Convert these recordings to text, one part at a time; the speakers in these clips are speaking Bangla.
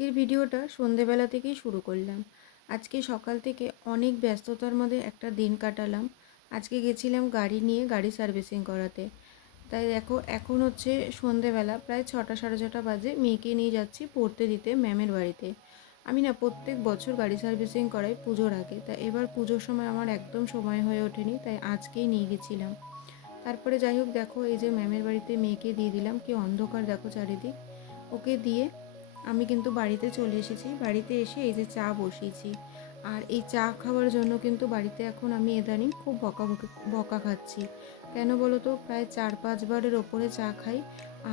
আজকের ভিডিওটা সন্ধেবেলা থেকেই শুরু করলাম। আজকে সকাল থেকে অনেক ব্যস্ততার মধ্যে একটা দিন কাটালাম। আজকে গেছিলাম গাড়ি নিয়ে গাড়ি সার্ভিসিং করাতে। তাই দেখো এখন হচ্ছে সন্ধেবেলা, প্রায় 6টা সাড়ে 6টা বাজে। মেয়েকে নিয়ে যাচ্ছি পড়তে দিতে ম্যামের বাড়িতে। আমি না প্রত্যেক বছর গাড়ি সার্ভিসিং করাই পুজোর আগে, তাই এবার পুজোর সময় আমার একদম সময় হয়ে ওঠেনি, তাই আজকেই নিয়ে গেছিলাম। তারপরে যাই হোক দেখো, এই যে ম্যামের বাড়িতে মেয়েকে দিয়ে দিলাম। কি অন্ধকার দেখো চারিদিক। ওকে দিয়ে আমি কিন্তু বাড়িতে চলে এসেছি। বাড়িতে এসে এই যে চা বসিয়েছি। আর এই চা খাওয়ার জন্য কিন্তু বাড়িতে এখন আমি ইদানিং খুব বকা খাচ্ছি। কেন বলো তো, প্রায় 4-5 বারের ওপরে চা খাই।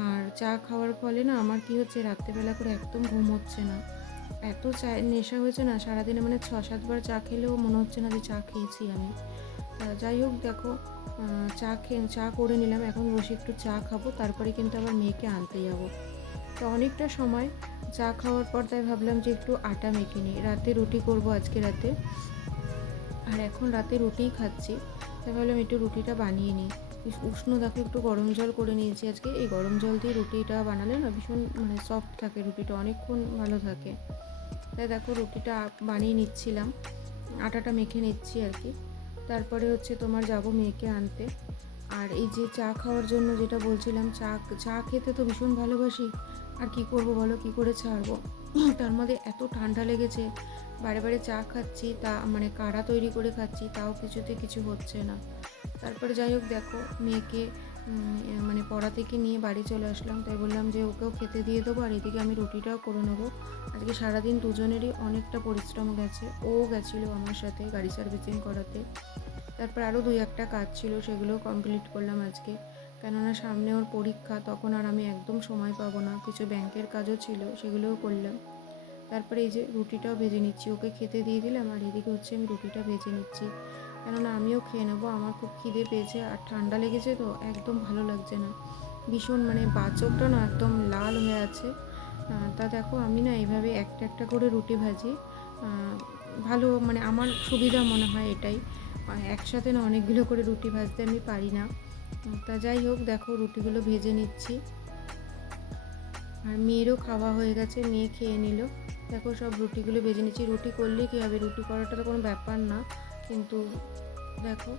আর চা খাওয়ার ফলে না আমার কি হচ্ছে, রাত্রেবেলা করে একদম ঘুম হচ্ছে না। এত চায়ের নেশা হয়েছে না, সারাদিনে মানে 6-7 বার চা খেলেও মনে হচ্ছে না যে চা খেয়েছি আমি। যাই হোক দেখো, চা করে নিলাম। এখন বসে একটু চা খাবো, তারপরে কিন্তু আবার মেয়েকে আনতে যাব। তো অনেকটা সময় চা খাওয়ার পর তাই ভাবলাম যে একটু আটা মেখে নিই, রাতে রুটি করব আজকে রাতে। আর এখন রাতে রুটিই খাচ্ছি, তাই ভাবলাম একটু রুটিটা বানিয়ে নিই। উষ্ণ দেখো, একটু গরম জল করে নিয়েছি আজকে। এই গরম জল দিয়ে রুটিটা বানালে না ভীষণ মানে সফট থাকে, রুটিটা অনেকক্ষণ ভালো থাকে। তাই দেখো রুটিটা বানিয়ে নিচ্ছিলাম, আটাটা মেখে নিচ্ছি আর কি। তারপরে হচ্ছে তোমার যাব মেয়েকে আনতে। আর এই যে চা খাওয়ার জন্য যেটা বলছিলাম, চা খেতে তো ভীষণ ভালোবাসি। আর কি করব বলো, কি করে ছাড়বো। তার মধ্যে এত ঠান্ডা লেগেছে, বারে বারে চা খাচ্ছি, তা মানে কাঢ়া তৈরি করে খাচ্ছি, তাও কিছুতে কিছু হচ্ছে না। তারপরে যাই হোক দেখো, মেয়েকে মানে পড়া থেকে নিয়ে বাড়ি চলে আসলাম। তাই বললাম যে ওকেও খেতে দিয়ে দেবো, আর এদিকে আমি রুটিটাও করে নেবো। আজকে সারাদিন দুজনেরই অনেকটা পরিশ্রম গেছে। ও গেছিলো আমার সাথে গাড়ি সার্ভিসিং করাতে। তারপর আরও 2-1টা কাজ ছিল, সেগুলোও কমপ্লিট করলাম আজকে। কেননা সামনে ওর পরীক্ষা, তখন আর আমি একদম সময় পাবো না। কিছু ব্যাংকের কাজও ছিল, সেগুলোও করলাম। তারপরে এই যে রুটিটাও ভেজে নিচ্ছি, ওকে খেতে দিয়ে দিলাম। আর এদিকে হচ্ছে আমি রুটিটা ভেজে নিচ্ছি, কেননা আমিও খেয়ে নেবো। আমার খুব খিদে পেয়েছে, আর ঠান্ডা লেগেছে তো একদম ভালো লাগছে না। ভীষণ মানে বাচকটা না একদম লাল হয়ে আছে। তা দেখো আমি না এইভাবে একটা একটা করে রুটি ভাজি। ভালো মানে আমার সুবিধা মনে হয় এটাই। একসাথে না অনেকগুলো করে রুটি ভাজতে আমি পারি না। তা যাই হোক দেখো, রুটিগুলো ভেজে নিচ্ছি। আর মেয়েরও খাওয়া হয়ে গেছে, মেয়ে খেয়ে নিল। দেখো সব রুটিগুলো ভেজে নিচ্ছি। রুটি করলে কী হবে, রুটি করাটা তো কোনো ব্যাপার না, কিন্তু দেখো